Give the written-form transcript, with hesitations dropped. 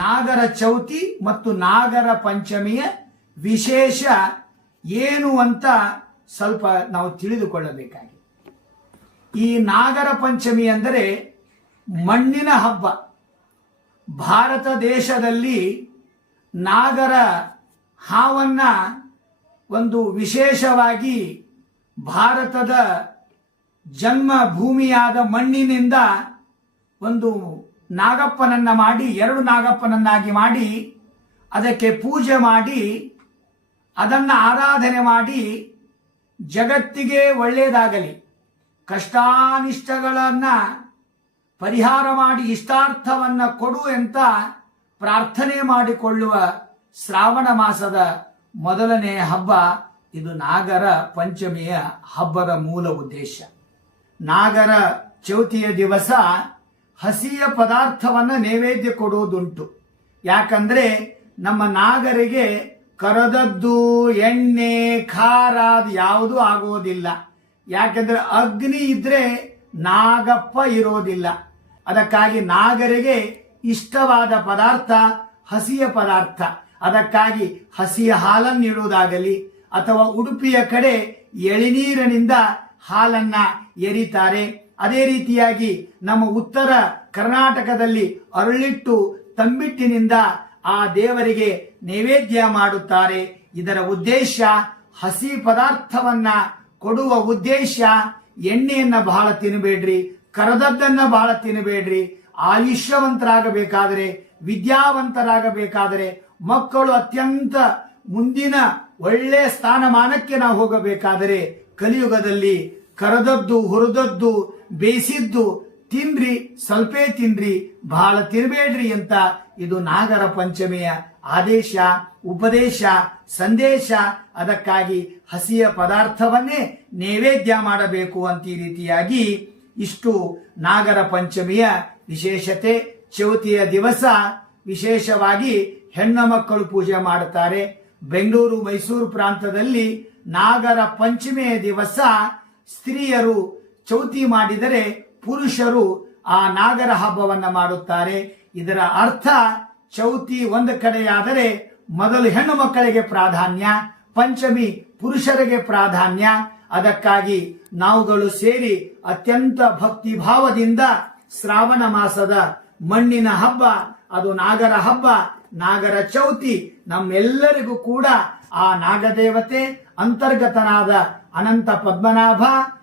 ನಾಗರ ಚೌತಿ ಮತ್ತು ನಾಗರ ಪಂಚಮಿಯ ವಿಶೇಷ ಏನು ಅಂತ ಸ್ವಲ್ಪ ನಾವು ತಿಳಿದುಕೊಳ್ಳಬೇಕಾಗಿದೆ. ಈ ನಾಗರ ಪಂಚಮಿ ಅಂದರೆ ಮಣ್ಣಿನ ಹಬ್ಬ. ಭಾರತ ದೇಶದಲ್ಲಿ ನಾಗರ ಹಾವನ್ನ ಒಂದು ವಿಶೇಷವಾಗಿ ಭಾರತದ ಜನ್ಮ ಭೂಮಿಯಾದ ಮಣ್ಣಿನಿಂದ ಒಂದು ನಾಗಪ್ಪನನ್ನ ಮಾಡಿ, ಎರಡು ನಾಗಪ್ಪನನ್ನಾಗಿ ಮಾಡಿ, ಅದಕ್ಕೆ ಪೂಜೆ ಮಾಡಿ, ಅದನ್ನು ಆರಾಧನೆ ಮಾಡಿ, ಜಗತ್ತಿಗೆ ಒಳ್ಳೆಯದಾಗಲಿ, ಕಷ್ಟಾನಿಷ್ಟಗಳನ್ನು ಪರಿಹಾರ ಮಾಡಿ ಇಷ್ಟಾರ್ಥವನ್ನು ಕೊಡು ಅಂತ ಪ್ರಾರ್ಥನೆ ಮಾಡಿಕೊಳ್ಳುವ ಶ್ರಾವಣ ಮಾಸದ ಮೊದಲನೇ ಹಬ್ಬ ಇದು ನಾಗರ ಪಂಚಮಿಯ ಹಬ್ಬದ ಮೂಲ ಉದ್ದೇಶ. ನಾಗರ ಚೌತಿಯ ದಿವಸ ಹಸಿಯ ಪದಾರ್ಥವನ್ನು ನೈವೇದ್ಯ ಕೊಡುವುದುಂಟು. ಯಾಕಂದ್ರೆ ನಮ್ಮ ನಾಗರಿಗೆ ಕರದದ್ದು, ಎಣ್ಣೆ, ಖಾರ ಅದು ಯಾವುದೂ ಆಗೋದಿಲ್ಲ. ಯಾಕೆಂದ್ರೆ ಅಗ್ನಿ ಇದ್ರೆ ನಾಗಪ್ಪ ಇರೋದಿಲ್ಲ. ಅದಕ್ಕಾಗಿ ನಾಗರಿಗೆ ಇಷ್ಟವಾದ ಪದಾರ್ಥ ಹಸಿಯ ಪದಾರ್ಥ. ಅದಕ್ಕಾಗಿ ಹಸಿಯ ಹಾಲನ್ನು ನೀಡುವುದಾಗಲಿ ಅಥವಾ ಉಡುಪಿಯ ಕಡೆ ಎಳಿನೀರಿನಿಂದ ಹಾಲನ್ನ ಎರಿತಾರೆ. ಅದೇ ರೀತಿಯಾಗಿ ನಮ್ಮ ಉತ್ತರ ಕರ್ನಾಟಕದಲ್ಲಿ ಅರಳಿಟ್ಟು ತಂಬಿಟ್ಟಿನಿಂದ ಆ ದೇವರಿಗೆ ನೈವೇದ್ಯ ಮಾಡುತ್ತಾರೆ. ಇದರ ಉದ್ದೇಶ ಹಸಿ ಪದಾರ್ಥವನ್ನ ಕೊಡುವ ಉದ್ದೇಶ ಎಣ್ಣೆಯನ್ನ ಬಹಳ ತಿನ್ನಬೇಡ್ರಿ, ಕರದದ್ದನ್ನ ಬಹಳ ತಿನ್ನಬೇಡ್ರಿ. ಆಯುಷ್ಯವಂತರಾಗಬೇಕಾದರೆ, ವಿದ್ಯಾವಂತರಾಗಬೇಕಾದರೆ, ಮಕ್ಕಳು ಅತ್ಯಂತ ಮುಂದಿನ ಒಳ್ಳೆಯ ಸ್ಥಾನಮಾನಕ್ಕೆ ನಾವು ಹೋಗಬೇಕಾದರೆ ಕಲಿಯುಗದಲ್ಲಿ ಕರದದ್ದು, ಹುರಿದದ್ದು, ಬೇಯಿಸಿದ್ದು ತಿನ್ರಿ, ಸ್ವಲ್ಪೇ ತಿನ್ರಿ, ಬಹಳ ತಿನ್ಬೇಡ್ರಿ ಅಂತ ಇದು ನಾಗರ ಪಂಚಮಿಯ ಆದೇಶ, ಉಪದೇಶ, ಸಂದೇಶ. ಅದಕ್ಕಾಗಿ ಹಸಿಯ ಪದಾರ್ಥವನ್ನೇ ನೈವೇದ್ಯ ಮಾಡಬೇಕು ಅಂತ ಈ ರೀತಿಯಾಗಿ ಇಷ್ಟು ನಾಗರ ಪಂಚಮಿಯ ವಿಶೇಷತೆ. ಚೌತಿಯ ದಿವಸ ವಿಶೇಷವಾಗಿ ಹೆಣ್ಣು ಮಕ್ಕಳು ಪೂಜೆ ಮಾಡುತ್ತಾರೆ. ಬೆಂಗಳೂರು, ಮೈಸೂರು ಪ್ರಾಂತದಲ್ಲಿ ನಾಗರ ಪಂಚಮಿಯ ದಿವಸ ಸ್ತ್ರೀಯರು ಚೌತಿ ಮಾಡಿದರೆ ಪುರುಷರು ಆ ನಾಗರ ಹಬ್ಬವನ್ನ ಮಾಡುತ್ತಾರೆ. ಇದರ ಅರ್ಥ ಚೌತಿ ಒಂದು ಕಡೆಯಾದರೆ ಮೊದಲು ಹೆಣ್ಣು ಮಕ್ಕಳಿಗೆ ಪ್ರಾಧಾನ್ಯ, ಪಂಚಮಿ ಪುರುಷರಿಗೆ ಪ್ರಾಧಾನ್ಯ. ಅದಕ್ಕಾಗಿ ನಾವುಗಳು ಸೇರಿ ಅತ್ಯಂತ ಭಕ್ತಿ ಭಾವದಿಂದ ಶ್ರಾವಣ ಮಾಸದ ಮಣ್ಣಿನ ಹಬ್ಬ ಅದು ನಾಗರ ಹಬ್ಬ, ನಾಗರ ಚೌತಿ, ನಮ್ಮೆಲ್ಲರಿಗೂ ಕೂಡ ಆ ನಾಗದೇವತೆ ಅಂತರ್ಗತನಾದ ಅನಂತ ಪದ್ಮನಾಭ